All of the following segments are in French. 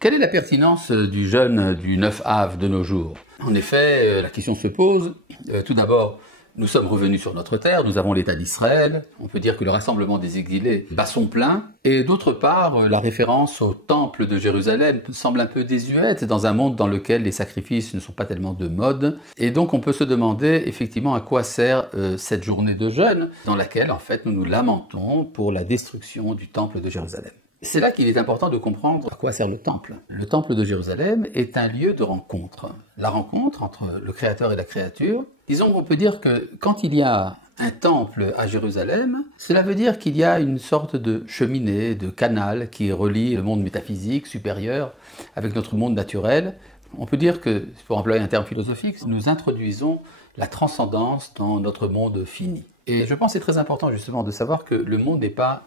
Quelle est la pertinence du jeûne du 9 Av de nos jours? En effet, la question se pose. Tout d'abord, nous sommes revenus sur notre terre, nous avons l'État d'Israël, on peut dire que le rassemblement des exilés bat son plein, et d'autre part, la référence au temple de Jérusalem semble un peu désuète dans un monde dans lequel les sacrifices ne sont pas tellement de mode, et donc on peut se demander effectivement à quoi sert cette journée de jeûne, dans laquelle en fait nous nous lamentons pour la destruction du temple de Jérusalem. C'est là qu'il est important de comprendre à quoi sert le temple. Le temple de Jérusalem est un lieu de rencontre. La rencontre entre le Créateur et la créature. Disons qu'on peut dire que quand il y a un temple à Jérusalem, cela veut dire qu'il y a une sorte de cheminée, de canal qui relie le monde métaphysique supérieur avec notre monde naturel. On peut dire que, pour employer un terme philosophique, nous introduisons la transcendance dans notre monde fini. Et je pense que c'est très important justement de savoir que le monde n'est pas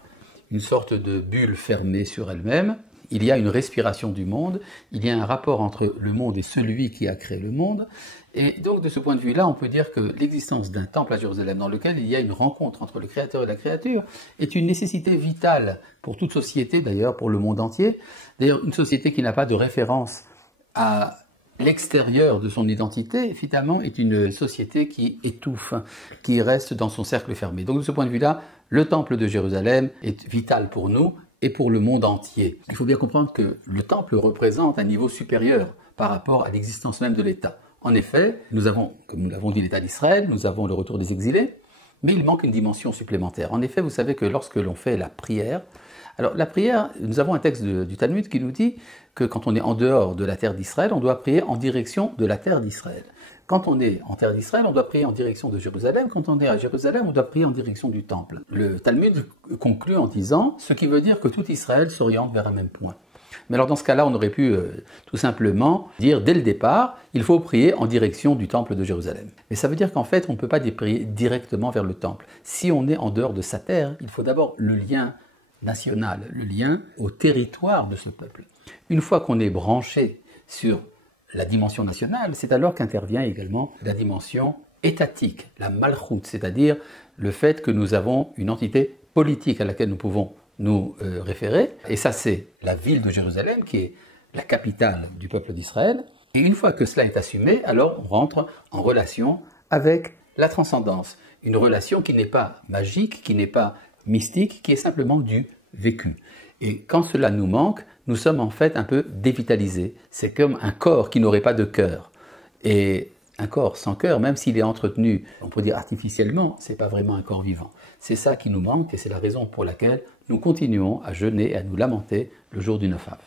une sorte de bulle fermée sur elle-même. Il y a une respiration du monde, il y a un rapport entre le monde et celui qui a créé le monde. Et donc de ce point de vue-là, on peut dire que l'existence d'un temple à Jérusalem dans lequel il y a une rencontre entre le Créateur et la créature est une nécessité vitale pour toute société, d'ailleurs pour le monde entier. D'ailleurs, une société qui n'a pas de référence à l'extérieur de son identité, finalement, est une société qui étouffe, qui reste dans son cercle fermé. Donc de ce point de vue-là, le temple de Jérusalem est vital pour nous et pour le monde entier. Il faut bien comprendre que le temple représente un niveau supérieur par rapport à l'existence même de l'État. En effet, nous avons, comme nous l'avons dit, l'État d'Israël, nous avons le retour des exilés, mais il manque une dimension supplémentaire. En effet, vous savez que lorsque l'on fait la prière, alors la prière, nous avons un texte du Talmud qui nous dit que quand on est en dehors de la terre d'Israël, on doit prier en direction de la terre d'Israël. Quand on est en terre d'Israël, on doit prier en direction de Jérusalem. Quand on est à Jérusalem, on doit prier en direction du temple. Le Talmud conclut en disant, ce qui veut dire que tout Israël s'oriente vers un même point. Mais alors dans ce cas-là, on aurait pu tout simplement dire dès le départ, il faut prier en direction du temple de Jérusalem. Mais ça veut dire qu'en fait, on ne peut pas prier directement vers le temple. Si on est en dehors de sa terre, il faut d'abord le lien national, le lien au territoire de ce peuple. Une fois qu'on est branché sur la dimension nationale, c'est alors qu'intervient également la dimension étatique, la malchoute, c'est-à-dire le fait que nous avons une entité politique à laquelle nous pouvons nous référer. Et ça, c'est la ville de Jérusalem, qui est la capitale du peuple d'Israël. Et une fois que cela est assumé, alors on rentre en relation avec la transcendance. Une relation qui n'est pas magique, qui n'est pas mystique, qui est simplement du vécu. Et quand cela nous manque, nous sommes en fait un peu dévitalisés. C'est comme un corps qui n'aurait pas de cœur. Et un corps sans cœur, même s'il est entretenu, on peut dire artificiellement, c'est pas vraiment un corps vivant. C'est ça qui nous manque et c'est la raison pour laquelle nous continuons à jeûner et à nous lamenter le jour du 9 Av.